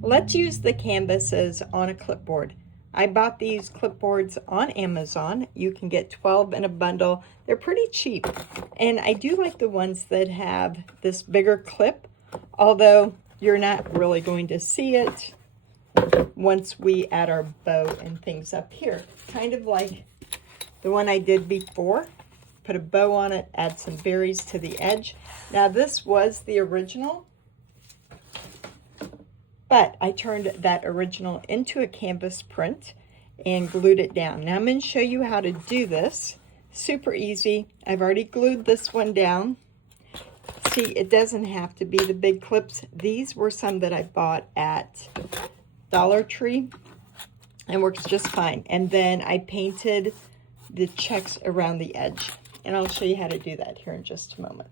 Let's use the canvases on a clipboard. I bought these clipboards on Amazon. You can get 12 in a bundle. They're pretty cheap. And I do like the ones that have this bigger clip, although you're not really going to see it once we add our bow and things up here. Kind of like the one I did before. Put a bow on it, add some berries to the edge. Now this was the original, but I turned that original into a canvas print and glued it down. Now I'm going to show you how to do this. Super easy. I've already glued this one down. See, it doesn't have to be the big clips. These were some that I bought at Dollar Tree and works just fine. And then I painted the checks around the edge. And I'll show you how to do that here in just a moment.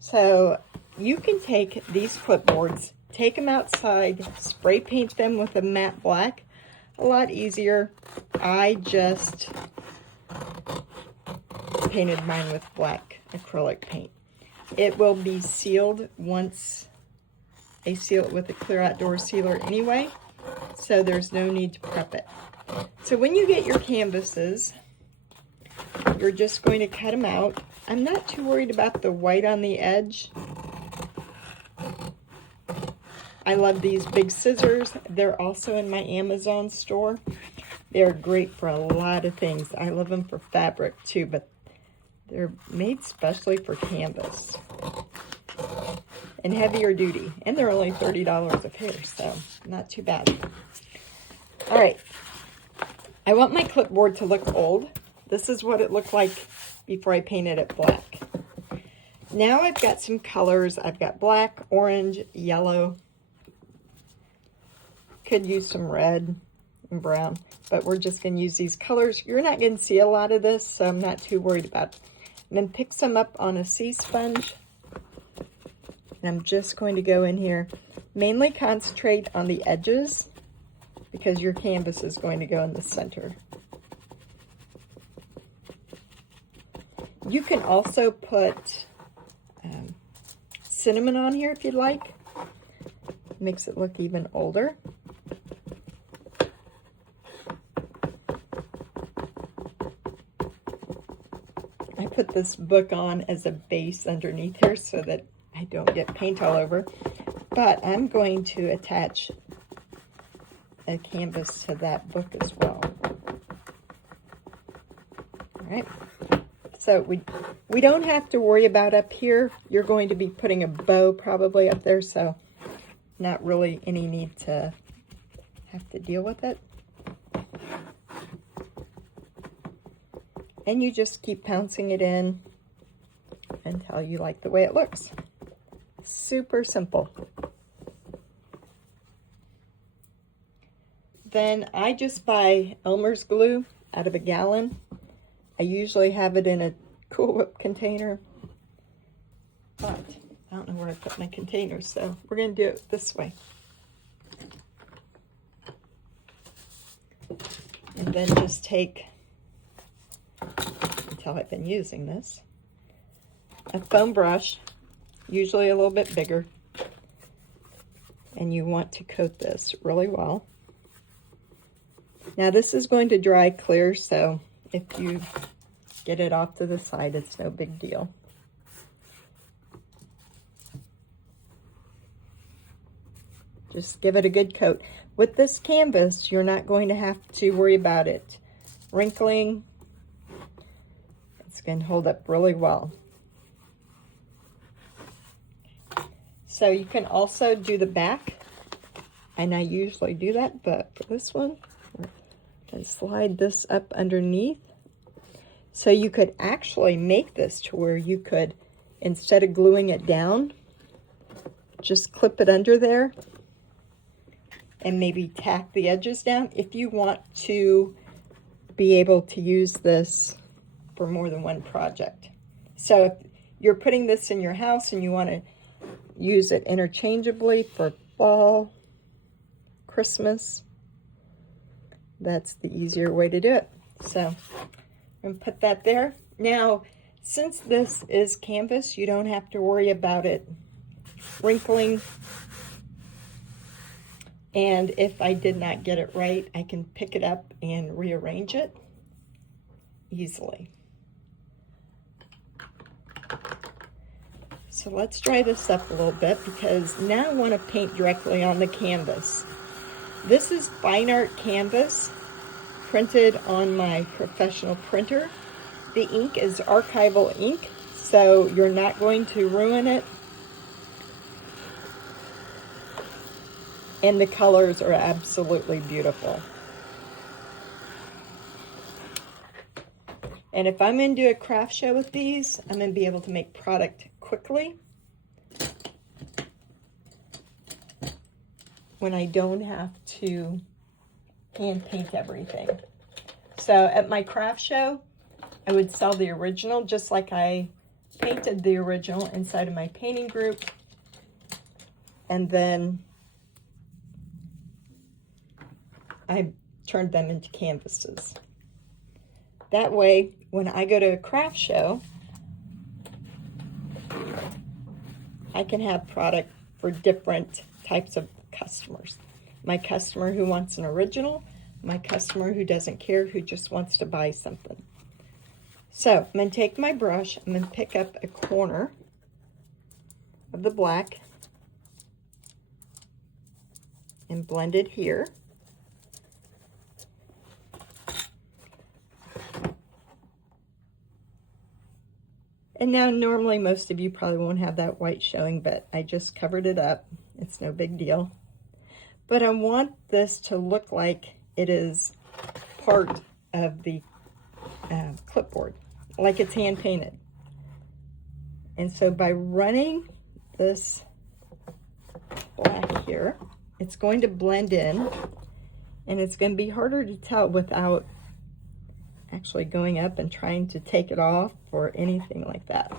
So you can take these clipboards, take them outside, spray paint them with a matte black. A lot easier. I just painted mine with black acrylic paint. It will be sealed once I seal it with a clear outdoor sealer anyway, so there's no need to prep it. So when you get your canvases, you're just going to cut them out. I'm not too worried about the white on the edge. I love these big scissors. They're also in my Amazon store. They're great for a lot of things. I love them for fabric too, but they're made specially for canvas and heavier duty. And they're only $30 a pair, so not too bad. All right, I want my clipboard to look old. This is what it looked like before I painted it black. Now I've got some colors. I've got black, orange, yellow. Could use some red and brown, but we're just going to use these colors. You're not going to see a lot of this, so I'm not too worried about it. And then pick some up on a sea sponge. And I'm just going to go in here, mainly concentrate on the edges because your canvas is going to go in the center. You can also put cinnamon on here if you'd like. Makes it look even older. I put this book on as a base underneath here so that I don't get paint all over. But I'm going to attach a canvas to that book as well. All right. So we don't have to worry about up here. You're going to be putting a bow probably up there, so not really any need to have to deal with it. And you just keep pouncing it in until you like the way it looks. Super simple. Then I just buy Elmer's glue out of a gallon. I usually have it in a Cool Whip container, but I don't know where I put my containers, so we're going to do it this way. And then just take, until I've been using this, a foam brush, usually a little bit bigger, and you want to coat this really well. Now this is going to dry clear, so if you get it off to the side, it's no big deal. Just give it a good coat. With this canvas, you're not going to have to worry about it wrinkling. It's going to hold up really well. So you can also do the back, and I usually do that, but for this one, and slide this up underneath. So you could actually make this to where you could, instead of gluing it down, just clip it under there and maybe tack the edges down if you want to be able to use this for more than one project. So if you're putting this in your house and you want to use it interchangeably for fall, Christmas, that's the easier way to do it. So I'm going to put that there. Now, since this is canvas, you don't have to worry about it wrinkling. And if I did not get it right, I can pick it up and rearrange it easily. So let's dry this up a little bit, because now I want to paint directly on the canvas. This is fine art canvas printed on my professional printer. The ink is archival ink, so you're not going to ruin it. And the colors are absolutely beautiful. And if I'm going to do a craft show with these, I'm going to be able to make product quickly when I don't have to hand paint everything. So at my craft show, I would sell the original just like I painted the original inside of my painting group. And then I turned them into canvases. That way, when I go to a craft show, I can have product for different types of customers. My customer who wants an original, my customer who doesn't care, who just wants to buy something. So I'm going to take my brush, I'm going to pick up a corner of the black and blend it here. And now normally most of you probably won't have that white showing, but I just covered it up. It's no big deal. But I want this to look like it is part of the clipboard, like it's hand painted. And so by running this black here, it's going to blend in, and it's going to be harder to tell without actually going up and trying to take it off or anything like that.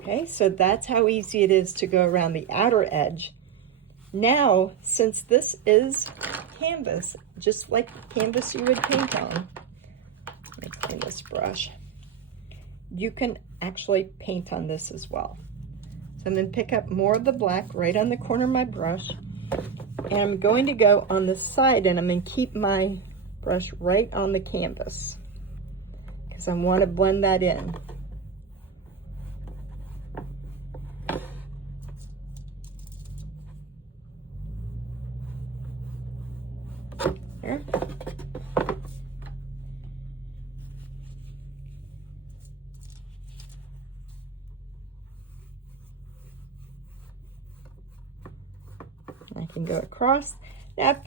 Okay, so that's how easy it is to go around the outer edge. Now, since this is canvas, just like canvas you would paint on, let me clean this brush, you can actually paint on this as well. So I'm going to pick up more of the black right on the corner of my brush, and I'm going to go on the side, and I'm going to keep my brush right on the canvas because I want to blend that in. There. I can go across. Now,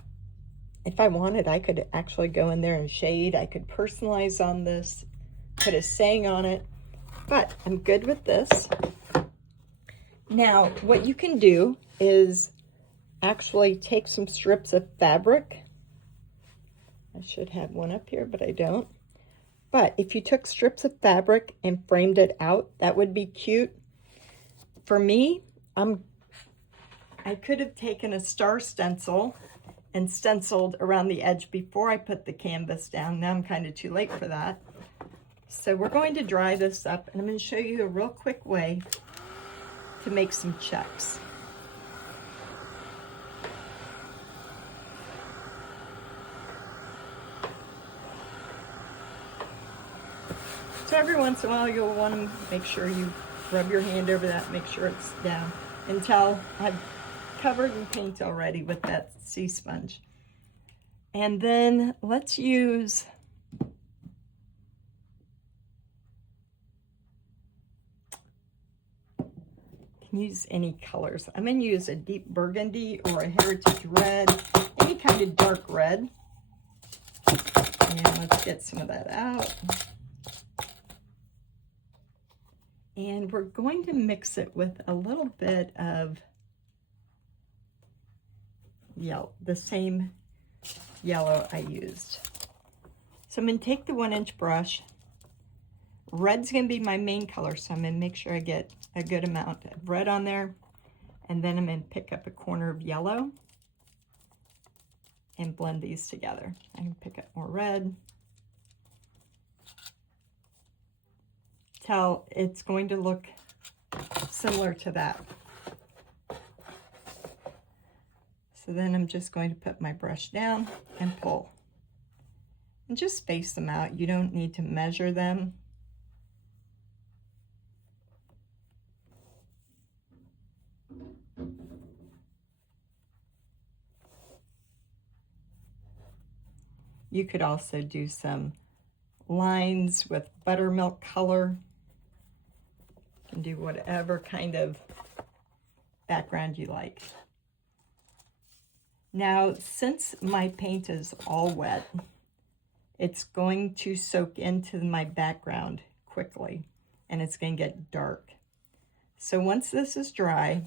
if I wanted, I could actually go in there and shade. I could personalize on this, put a saying on it, but I'm good with this. Now, what you can do is actually take some strips of fabric. I should have one up here, but I don't. But if you took strips of fabric and framed it out, that would be cute. For me, I could have taken a star stencil and stenciled around the edge before I put the canvas down. Now I'm kind of too late for that. So we're going to dry this up, and I'm going to show you a real quick way to make some checks. So every once in a while you'll want to make sure you rub your hand over that, make sure it's down, until I've covered in paint already with that sea sponge. And then let's use any colors. I'm going to use a deep burgundy or a heritage red, any kind of dark red. And let's get some of that out. And we're going to mix it with a little bit of yellow, the same yellow I used. So I'm going to take the 1-inch brush. Red's going to be my main color, so I'm going to make sure I get a good amount of red on there. And then I'm going to pick up a corner of yellow and blend these together. I can pick up more red till it's going to look similar to that. So then I'm just going to put my brush down and pull. And just space them out. You don't need to measure them. You could also do some lines with buttermilk color. You can do whatever kind of background you like. Now, since my paint is all wet, it's going to soak into my background quickly, and it's going to get dark. So once this is dry,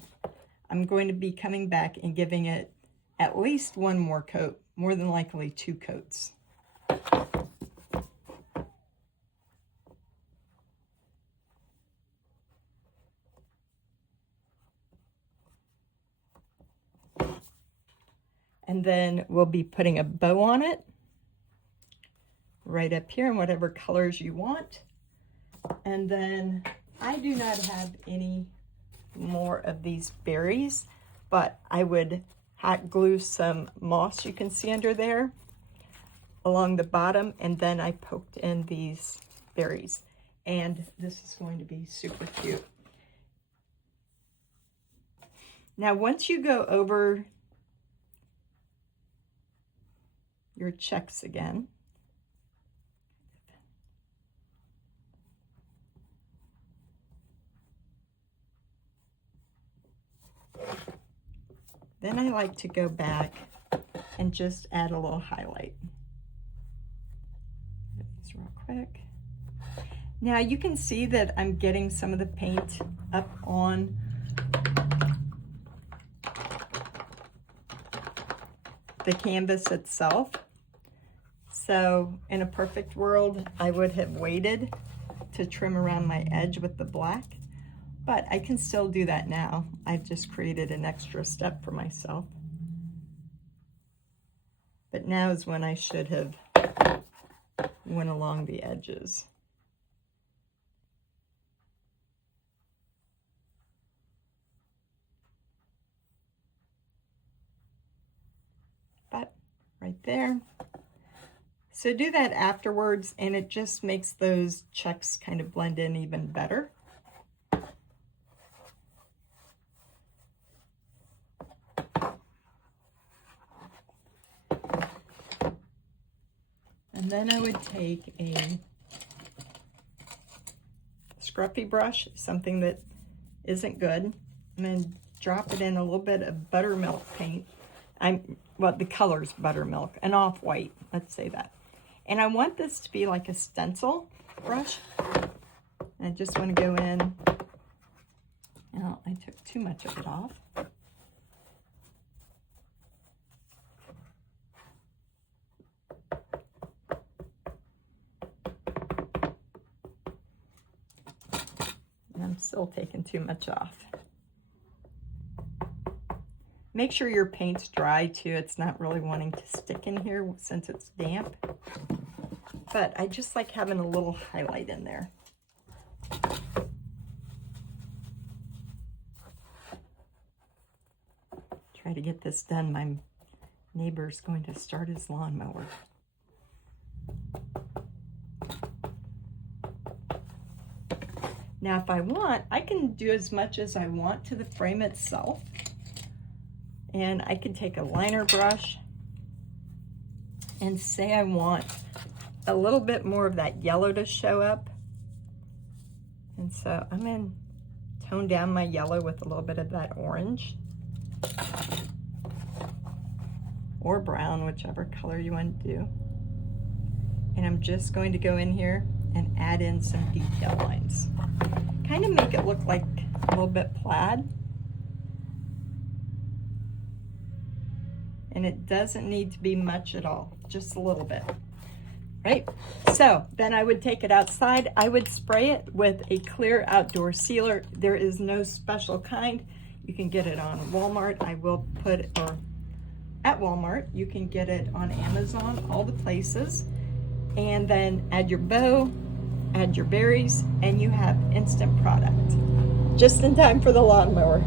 I'm going to be coming back and giving it at least one more coat, more than likely 2 coats. And then we'll be putting a bow on it right up here in whatever colors you want. And then I do not have any more of these berries, but I would hot glue some moss you can see under there along the bottom, and then I poked in these berries. And this is going to be super cute. Now, once you go over your checks again, then I like to go back and just add a little highlight. These real quick. Now you can see that I'm getting some of the paint up on the canvas itself. So in a perfect world, I would have waited to trim around my edge with the black, but I can still do that now. I've just created an extra step for myself. But now is when I should have went along the edges. But right there. So do that afterwards, and it just makes those checks kind of blend in even better. And then I would take a scruffy brush, something that isn't good, and then drop it in a little bit of buttermilk paint. Well, the color's buttermilk, an off-white, let's say that. And I want this to be like a stencil brush. I just want to go in. Now, I took too much of it off. And I'm still taking too much off. Make sure your paint's dry too. It's not really wanting to stick in here since it's damp. But I just like having a little highlight in there. Try to get this done. My neighbor's going to start his lawnmower. Now, if I want, I can do as much as I want to the frame itself. And I can take a liner brush and say I want a little bit more of that yellow to show up. And so I'm going to tone down my yellow with a little bit of that orange. Or brown, whichever color you want to do. And I'm just going to go in here and add in some detail lines. Kind of make it look like a little bit plaid. And it doesn't need to be much at all, just a little bit, right? So then I would take it outside. I would spray it with a clear outdoor sealer. There is no special kind. You can get it on Walmart. I will put it, or at Walmart. You can get it on Amazon, all the places. And then add your bow, add your berries, and you have instant product. Just in time for the lawnmower.